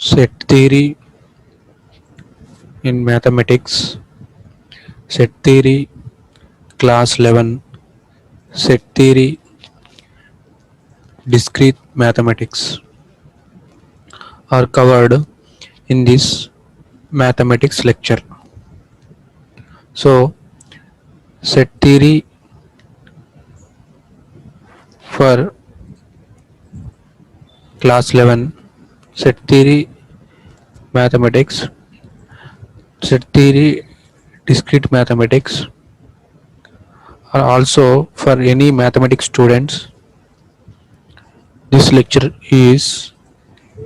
Set theory in mathematics, set theory class 11, set theory discrete mathematics are covered in this mathematics lecture. So, set theory for class 11, set theory mathematics, set theory discrete mathematics are also for any mathematics students. This lecture is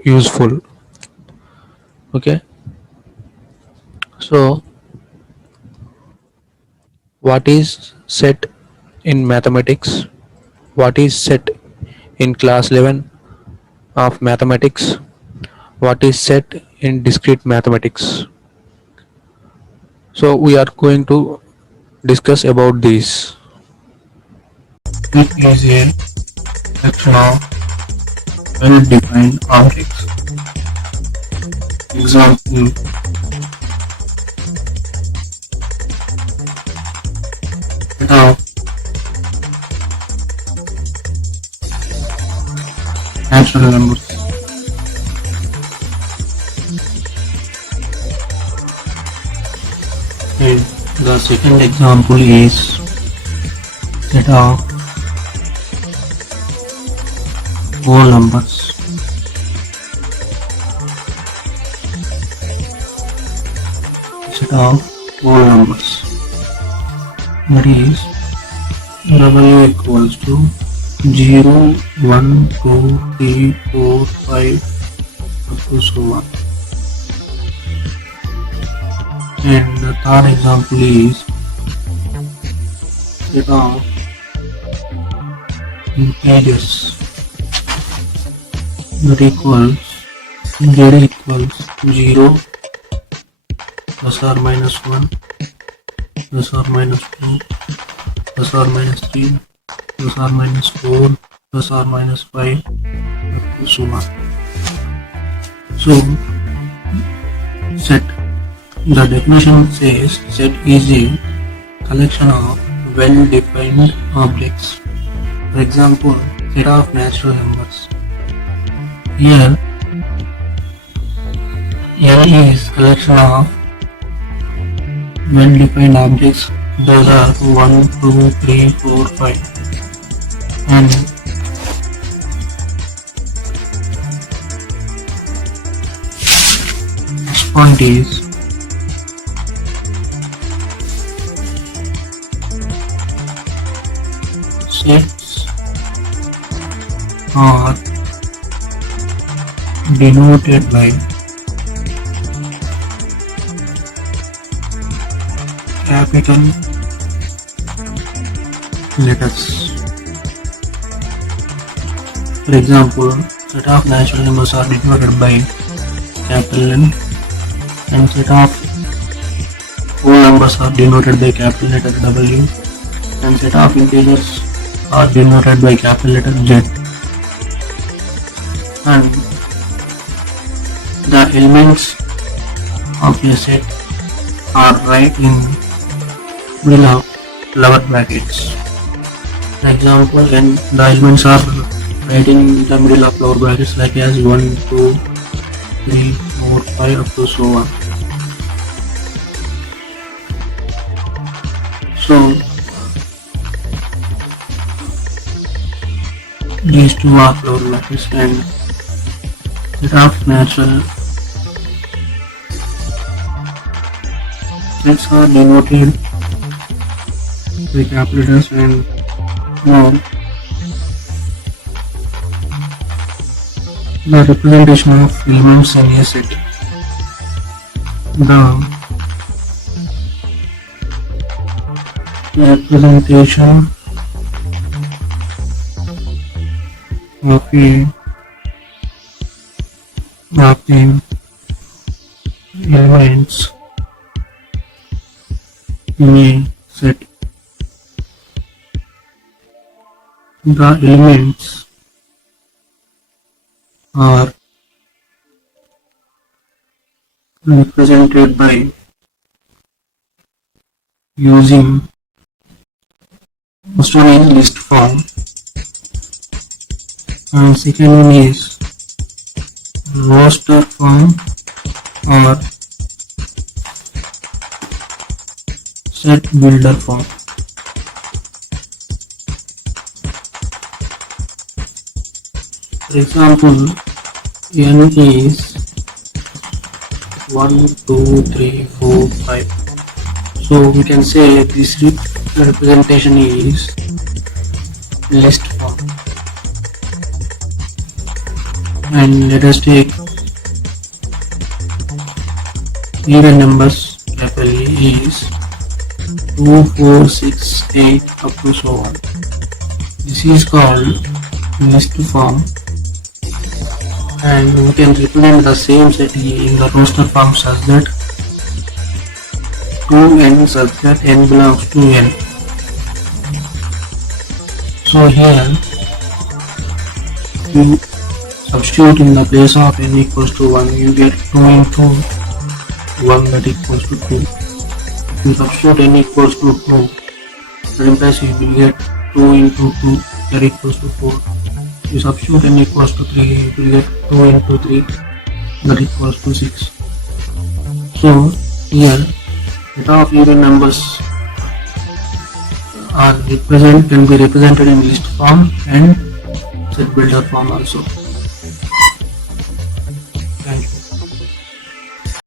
useful. Okay, so what is set in mathematics? What is set in class 11 of mathematics? What is set in discrete mathematics? So we are going to discuss about this. It is a collection of well-defined objects. Example: set of natural numbers. And the second example is set of whole numbers. Set of whole numbers. That is W equals to 0, 1, 2, 3, 4, 5 up to so on. And the third example is set of integers. That equals Z equals 0 plus or minus 1 plus or minus 2 plus or minus 3 plus or minus 4 plus or minus 5 up to so on. So set, the definition says set is a collection of well-defined objects. For example, set of natural numbers. Here N is collection of well-defined objects. Those are 1, 2, 3, 4, 5. And next point is sets are denoted by capital letters. For example, set of natural numbers are denoted by capital N, and set of whole numbers are denoted by capital letter W, and set of integers are denoted by capital letter Z. And the elements of a set are right in middle of lower brackets. For example, when the elements are right in the middle of lower brackets, like as 1, 2, 3, 4, 5 up to so on. So these two are lower brackets, and set of natural sets are denoted by capital letters. And now the representation of elements in a set. The representation of the elements in a set. The elements are represented by using first one is list form and second one is roster form or set builder form. For example, n is 1, 2, 3, 4, 5. So we can say this representation is list form. And let us take even numbers. Capital A is 2, 4, 6, 8 up to so on. This is called list form, and we can represent the same set in the roster form such that 2n such that n belongs to n. So here you substitute in the place of n equals to 1, you get 2 into 1 that equals to 2. If you substitute n equals to 2, that implies you will get 2 into 2 that equals to 4. If you substitute n equals to 3, you will get 2 into 3 that equals to 6. So here data of even numbers can be represented in list form and set builder form also.